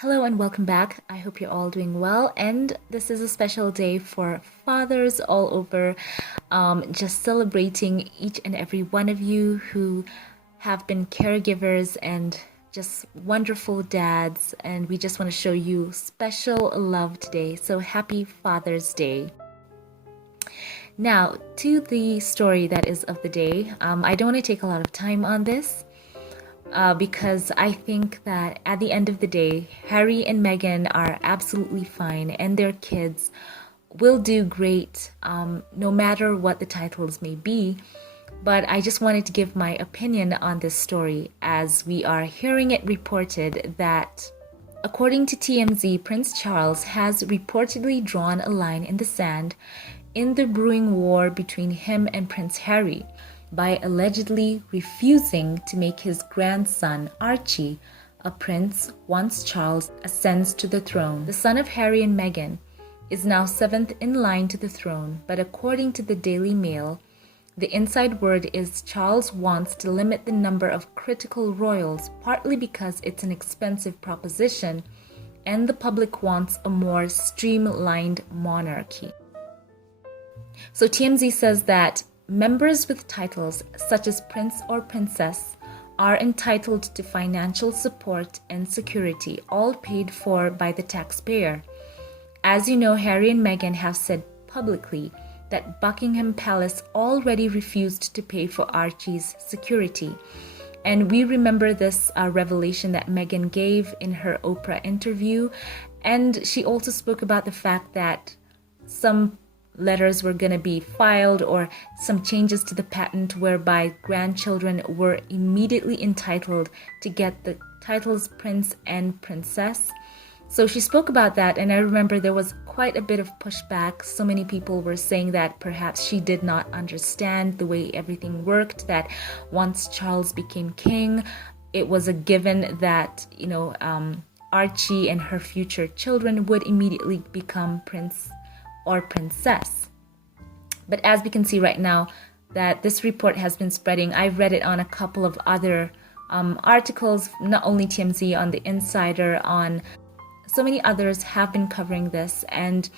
Hello and welcome back. I hope you're all doing well. And this is a special day for fathers all over, just celebrating each and every one of you who have been caregivers and just wonderful dads. And we just want to show you special love today. So happy Father's Day. Now, to the story that is of the day. I don't want to take a lot of time on this. Because I think that at the end of the day, Harry and Meghan are absolutely fine and their kids will do great no matter what the titles may be. But I just wanted to give my opinion on this story as we are hearing it reported that, according to TMZ, Prince Charles has reportedly drawn a line in the sand in the brewing war between him and Prince Harry, by allegedly refusing to make his grandson Archie a prince once Charles ascends to the throne. The son of Harry and Meghan is now 7th in line to the throne, but according to the Daily Mail, the inside word is Charles wants to limit the number of critical royals, partly because it's an expensive proposition and the public wants a more streamlined monarchy. So TMZ says that members with titles such as Prince or Princess are entitled to financial support and security, all paid for by the taxpayer. As you know, Harry and Meghan have said publicly that Buckingham Palace already refused to pay for Archie's security. And we remember this revelation that Meghan gave in her Oprah interview. And she also spoke about the fact that some letters were going to be filed or some changes to the patent whereby grandchildren were immediately entitled to get the titles Prince and Princess. So she spoke about that, and I remember there was quite a bit of pushback. So many people were saying that perhaps she did not understand the way everything worked, that once Charles became king, it was a given that, Archie and her future children would immediately become prince or princess. But as we can see right now, that this report has been spreading. I've read it on a couple of other articles, not only TMZ, on The Insider, on so many others have been covering this, and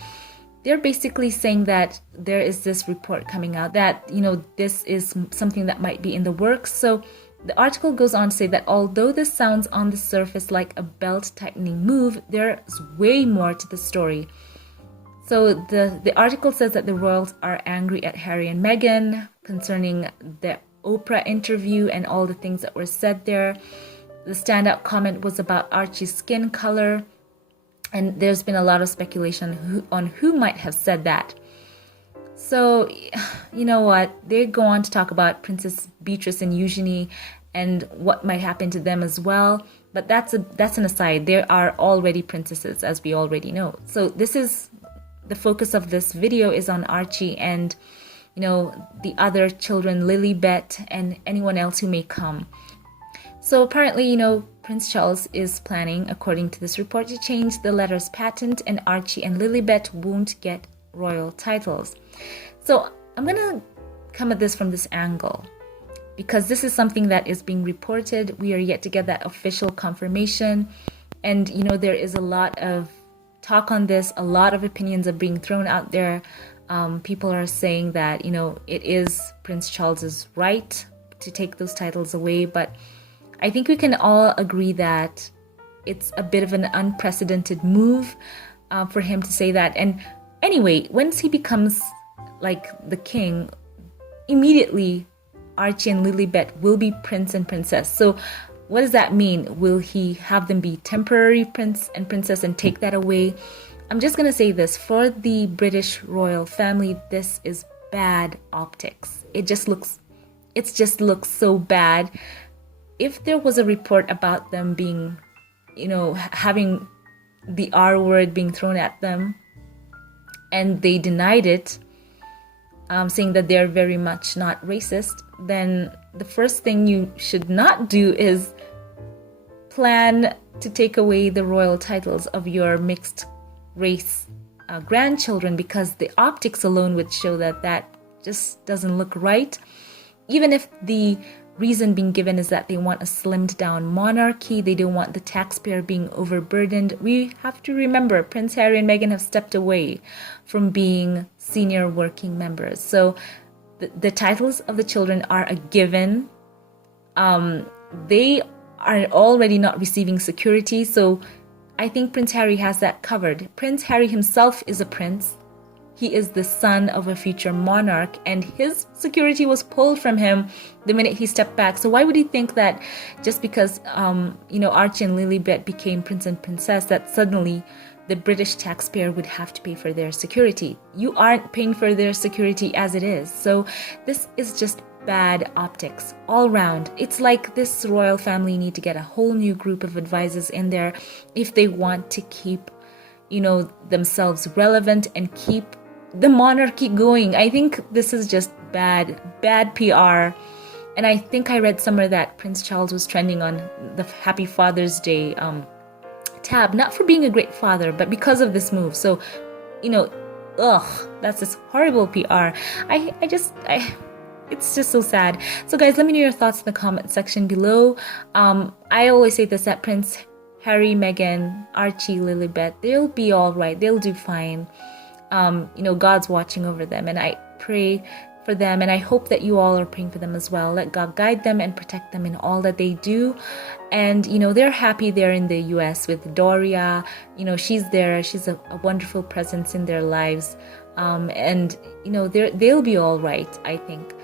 they're basically saying that there is this report coming out that, this is something that might be in the works. So the article goes on to say that although this sounds on the surface like a belt tightening move, there's way more to the story. So the article says that the royals are angry at Harry and Meghan concerning the Oprah interview and all the things that were said there. The standout comment was about Archie's skin color, and there's been a lot of speculation on who might have said that. So, you know what? They go on to talk about Princess Beatrice and Eugenie and what might happen to them as well. But that's an aside. There are already princesses, as we already know. So this is the focus of this video is on Archie and, the other children, Lilibet and anyone else who may come. So apparently, Prince Charles is planning, according to this report, to change the letters patent, and Archie and Lilibet won't get royal titles. So I'm going to come at this from this angle, because this is something that is being reported. We are yet to get that official confirmation. And, there is a lot of talk on this. A lot of opinions are being thrown out there. People are saying that, it is Prince Charles's right to take those titles away. But I think we can all agree that it's a bit of an unprecedented move for him to say that. And anyway, once he becomes like the king, immediately Archie and Lilibet will be prince and princess. So what does that mean? Will he have them be temporary prince and princess and take that away? I'm just going to say this. For the British royal family, this is bad optics. It just looks so bad. If there was a report about them being, having the R word being thrown at them, and they denied it, saying that they're very much not racist, then the first thing you should not do is plan to take away the royal titles of your mixed race grandchildren, because the optics alone would show that just doesn't look right. Even if the reason being given is that they want a slimmed down monarchy. They don't want the taxpayer being overburdened. We have to remember Prince Harry and Meghan have stepped away from being senior working members. So the titles of the children are a given. They are already not receiving security. So I think Prince Harry has that covered. Prince Harry himself is a prince. He is the son of a future monarch, and his security was pulled from him the minute he stepped back. So why would he think that just because, Archie and Lilibet became prince and princess, that suddenly the British taxpayer would have to pay for their security? You aren't paying for their security as it is. So this is just bad optics all round. It's like this royal family need to get a whole new group of advisors in there if they want to keep, themselves relevant and keep the monarchy going. I think this is just bad PR. And I think I read somewhere that Prince Charles was trending on the Happy Father's Day tab, not for being a great father, but because of this move. So, that's just horrible PR. It's just so sad. So guys, let me know your thoughts in the comment section below. I always say this, that Prince Harry, Meghan, Archie, Lilibet, they'll be all right. They'll do fine. God's watching over them, and I pray for them, and I hope that you all are praying for them as well. Let God guide them and protect them in all that they do. And they're happy there in the US with Doria. She's there. She's a wonderful presence in their lives. They'll be all right, I think.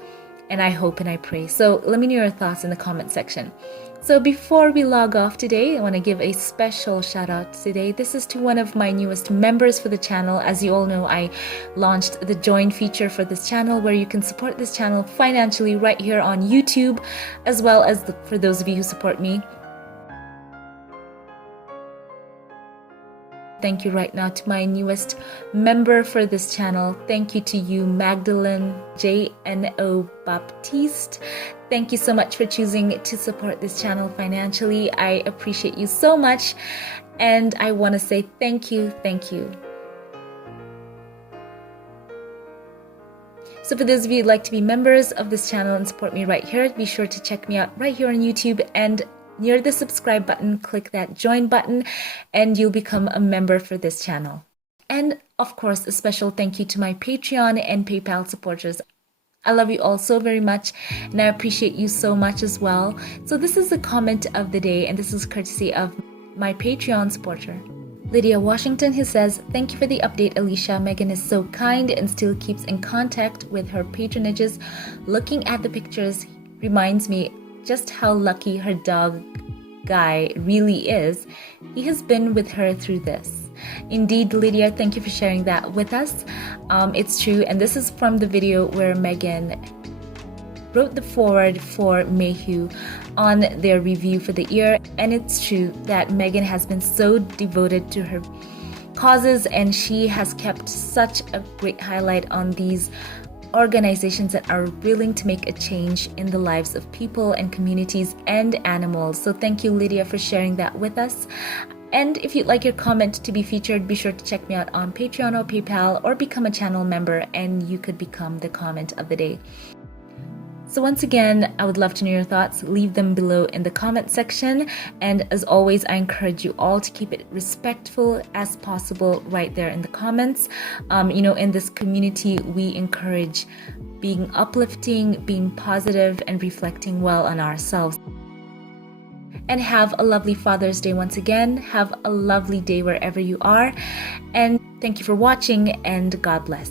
And I hope and I pray. So let me know your thoughts in the comment section. So before we log off today, I want to give a special shout out today. This is to one of my newest members for the channel. As you all know, I launched the join feature for this channel where you can support this channel financially right here on YouTube, as well as for those of you who support me. Thank you right now to my newest member for this channel. Thank you to you, Magdalene JNO Baptiste. Thank you so much for choosing to support this channel financially. I appreciate you so much. And I want to say thank you. So for those of you who'd like to be members of this channel and support me right here, be sure to check me out right here on YouTube, and near the subscribe button, click that join button and you'll become a member for this channel. And of course, a special thank you to my Patreon and PayPal supporters. I love you all so very much, and I appreciate you so much as well. So this is the comment of the day, and this is courtesy of my Patreon supporter, Lydia Washington, who says, "Thank you for the update, Alicia. Meghan is so kind and still keeps in contact with her patronages. Looking at the pictures reminds me just how lucky her dog Guy really is. He has been with her through this." Indeed, Lydia, thank you for sharing that with us. It's true, and this is from the video where Meghan wrote the foreword for Mayhew on their review for the year, and it's true that Meghan has been so devoted to her causes, and she has kept such a great highlight on these organizations that are willing to make a change in the lives of people and communities and animals. So thank you, Lydia, for sharing that with us. And if you'd like your comment to be featured, be sure to check me out on Patreon or PayPal, or become a channel member and you could become the comment of the day. So once again, I would love to know your thoughts. Leave them below in the comment section. And as always, I encourage you all to keep it respectful as possible right there in the comments. In this community, we encourage being uplifting, being positive, and reflecting well on ourselves. And have a lovely Father's Day once again. Have a lovely day wherever you are. And thank you for watching, and God bless.